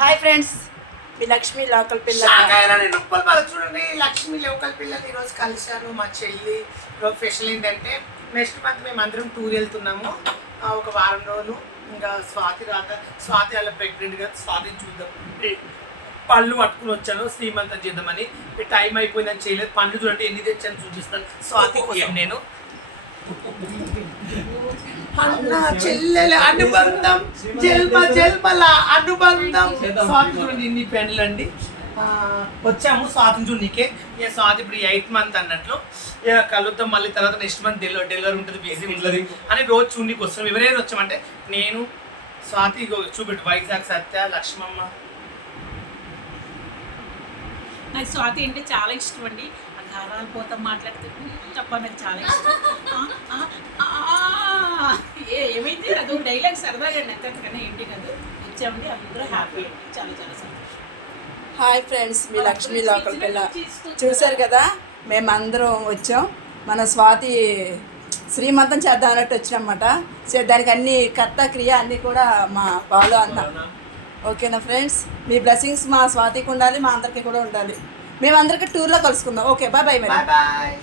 Hi friends, మీ Lakshmi local పిల్ల. నేను ఉప్పల్ బాగా చూడండి. లక్ష్మి లోకల్ పిల్లలు ఈరోజు కలిశాను. మా చెల్లి స్పెషల్ ఏంటంటే నెక్స్ట్ మంత్ మేము అందరం టూర్ వెళ్తున్నాము. ఒక వారం రోజులు. ఇంకా స్వాతి అలా ప్రెగ్నెంట్గా స్వాతిని చూద్దాం. పళ్ళు పట్టుకుని వచ్చాను శ్రీమంతం చేద్దామని. టైం అయిపోయిందని చేయలేదు. పళ్ళు చూడండి ఎన్ని తెచ్చాను చూపిస్తాను స్వాతి కోసం. నేను అన్న చెల్లెల అనుబంధం, జల్మల అనుబంధం. స్వాతి చూడండి ఇన్ని పెన్నులు అండి. వచ్చాము స్వాతిని చూడనీకే. ఇక స్వాతి ఇప్పుడు 8th month అన్నట్లు. ఇక కలుద్దాం మళ్ళీ తర్వాత నెక్స్ట్ మంత్ డెలివరీ ఉంటుంది, బిజీ ఉంటుంది అని రోజు చూడనీకి వస్తాం. ఎవరైనా వచ్చామంటే నేను స్వాతి చూపెట్టు వైజాగ్ సత్య లక్ష్మమ్మ. నాకు స్వాతి అంటే చాలా ఇష్టం అండి. ఆ గారాలు పోతా మాట్లాడితే తప్ప నాకు చాలా ఇష్టం. ఏమైంది నాకు డైలాగ్ సరదాగా నెత్తకనే ఏంటి కదా వచ్చామండి. అందరూ హ్యాపీ అండి. చాలా చాలా సంతోషం. హాయ్ ఫ్రెండ్స్, మీ లక్ష్మి లోకల్ పిల్ల. చూశారు కదా, మేమందరం వచ్చాం. మన స్వాతి శ్రీమంతం చేద్దాం అన్నట్టు వచ్చినమాట. దానికి అన్ని కర్త క్రియ అన్నీ కూడా మా బాలు అన్న. ఓకేనా ఫ్రెండ్స్, మీ బ్లెస్సింగ్స్ మా స్వాతికి ఉండాలి, మా అందరికీ కూడా ఉండాలి. మేమందరికీ టూర్లో కలుసుకుందాం. Okay, bye bye. Bye bye.